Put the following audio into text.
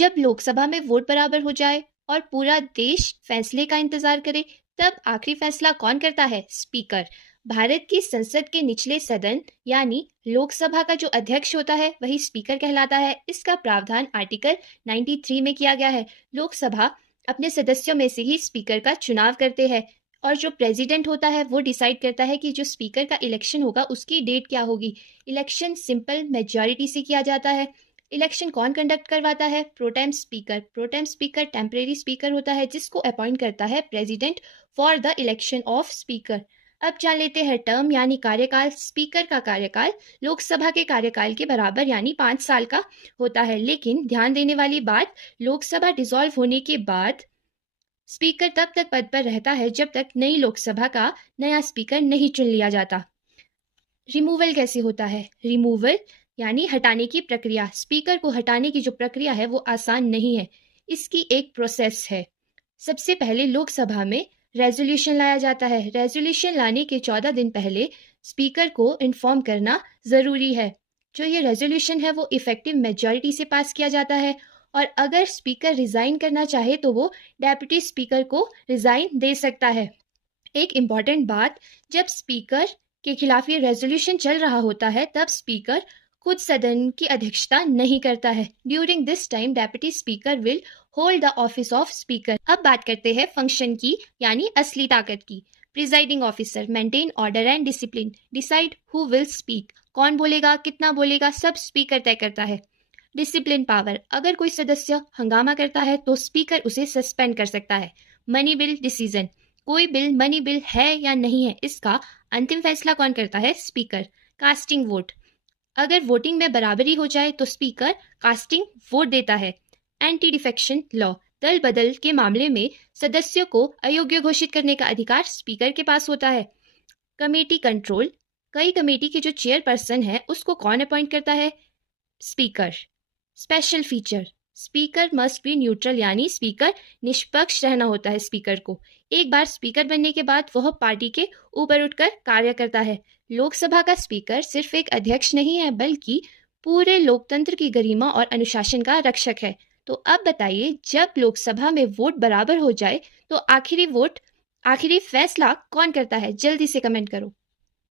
जब लोकसभा में वोट बराबर हो जाए और पूरा देश फैसले का इंतजार करे, तब आखिरी फैसला कौन करता है? स्पीकर। भारत की संसद के निचले सदन यानी लोकसभा का जो अध्यक्ष होता है वही स्पीकर कहलाता है। इसका प्रावधान आर्टिकल 93 में किया गया है। लोकसभा अपने सदस्यों में से ही स्पीकर का चुनाव करते हैं और जो प्रेसिडेंट होता है वो डिसाइड करता है कि जो स्पीकर का इलेक्शन होगा उसकी डेट क्या होगी। इलेक्शन सिंपल मेजॉरिटी से किया जाता है। इलेक्शन कौन कंडक्ट करवाता है? Pro tem speaker. Pro tem speaker temporary speaker होता है जिसको अपॉइंट करता है president for the election of speaker. अब जान लेते हैं टर्म यानी कार्यकाल। स्पीकर का कार्यकाल लोकसभा के कार्यकाल के बराबर यानी 5 साल का होता है। लेकिन ध्यान देने वाली बात, लोकसभा डिसॉल्व होने के बाद स्पीकर तब तक पद पर रहता है जब तक नई लोकसभा का नया स्पीकर नहीं चुन लिया जाता। रिमूवल कैसे होता है? रिमूवल यानी हटाने की प्रक्रिया। स्पीकर को हटाने की जो प्रक्रिया है वो आसान नहीं है, इसकी एक प्रोसेस है। सबसे पहले लोकसभा में रेजोल्यूशन लाया जाता है। रेजोल्यूशन लाने के 14 दिन पहले स्पीकर को इन्फॉर्म करना ज़रूरी है। जो ये रेजोल्यूशन है वो इफेक्टिव मेजॉरिटी से पास किया जाता है और अगर स्पीकर रिज़ाइन करना चाहे तो वो डेप्यूटी स्पीकर को रिज़ाइन दे सकता है। एक इम्पॉर्टेंट बात, जब स्पीकर के खिलाफ ये रेजोल्यूशन चल रहा होता है तब स्पीकर खुद सदन की अध्यक्षता नहीं करता है। During this time deputy speaker will hold the office of speaker. अब बात करते हैं फंक्शन की यानी असली ताकत की। Presiding officer maintain order and discipline, decide who will speak, कौन बोलेगा कितना बोलेगा सब स्पीकर तय करता है। डिसिप्लिन पावर, अगर कोई सदस्य हंगामा करता है तो स्पीकर उसे सस्पेंड कर सकता है। मनी बिल डिसीजन, कोई बिल मनी बिल है या नहीं है इसका अंतिम फैसला कौन करता है? स्पीकर। कास्टिंग वोट, अगर वोटिंग में बराबरी हो जाए तो स्पीकर कास्टिंग वोट देता है। एंटी डिफेक्शन लॉ, दल बदल के मामले में सदस्यों को अयोग्य घोषित करने का अधिकार स्पीकर के पास होता है। कमेटी कंट्रोल, कई कमेटी के जो चेयरपर्सन है उसको कौन अपॉइंट करता है? Speaker. Special feature, speaker must be neutral यानी स्पीकर निष्पक्ष रहना होता है स्पीकर को। एक बार स्पीकर बनने के बाद वह पार्टी के ऊपर उठकर कार्य करता है। लोकसभा का स्पीकर सिर्फ एक अध्यक्ष नहीं है बल्कि पूरे लोकतंत्र की गरिमा और अनुशासन का रक्षक है। तो अब बताइए, जब लोकसभा में वोट बराबर हो जाए तो आखिरी फैसला कौन करता है? जल्दी से कमेंट करो।